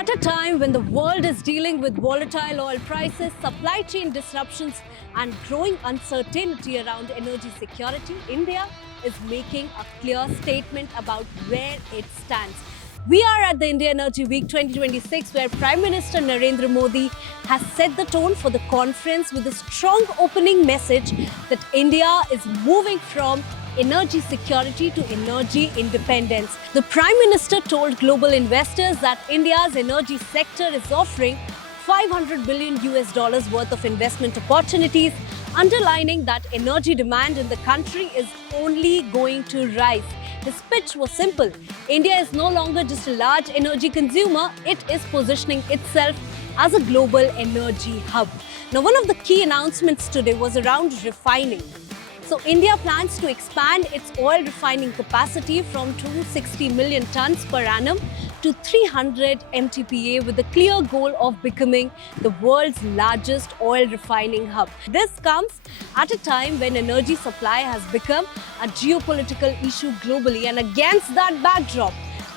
At a time when the world is dealing with volatile oil prices, supply chain disruptions, and growing uncertainty around energy security, India is making a clear statement about where it stands. We are at the India Energy Week 2026, where Prime Minister Narendra Modi has set the tone for the conference with a strong opening message that India is moving from energy security to energy independence. The Prime Minister told global investors that India's energy sector is offering $500 billion worth of investment opportunities, underlining that energy demand in the country is only going to rise. His pitch was simple. India is no longer just a large energy consumer, it is positioning itself as a global energy hub. Now, one of the key announcements today was around refining. So India plans to expand its oil refining capacity from 260 million tons per annum to 300 MTPA with the clear goal of becoming the world's largest oil refining hub. This comes at a time when energy supply has become a geopolitical issue globally, and against that backdrop,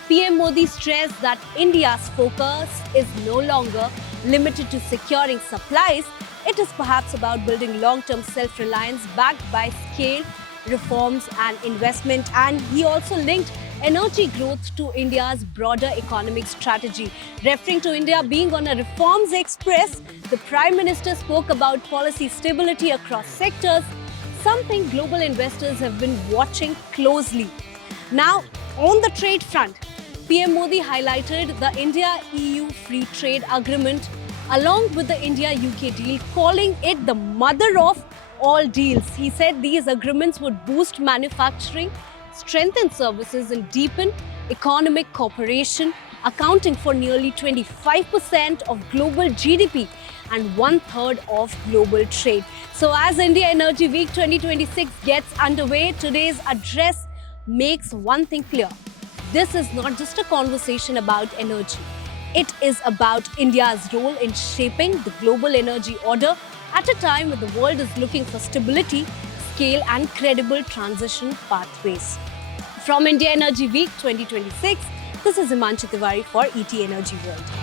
PM Modi stressed that India's focus is no longer limited to securing supplies. It is perhaps about building long-term self-reliance backed by scale, reforms and investment. And he also linked energy growth to India's broader economic strategy. Referring to India being on a reforms express, the Prime Minister spoke about policy stability across sectors, something global investors have been watching closely. Now, on the trade front, PM Modi highlighted the India-EU Free Trade Agreement along with the India-UK deal, calling it the mother of all deals. He said these agreements would boost manufacturing, strengthen services and deepen economic cooperation, accounting for nearly 25% of global GDP and one-third of global trade. So as India Energy Week 2026 gets underway, today's address makes one thing clear. This is not just a conversation about energy. It is about India's role in shaping the global energy order at a time when the world is looking for stability, scale and credible transition pathways. From India Energy Week 2026, this is Himanshi Tiwari for ET Energy World.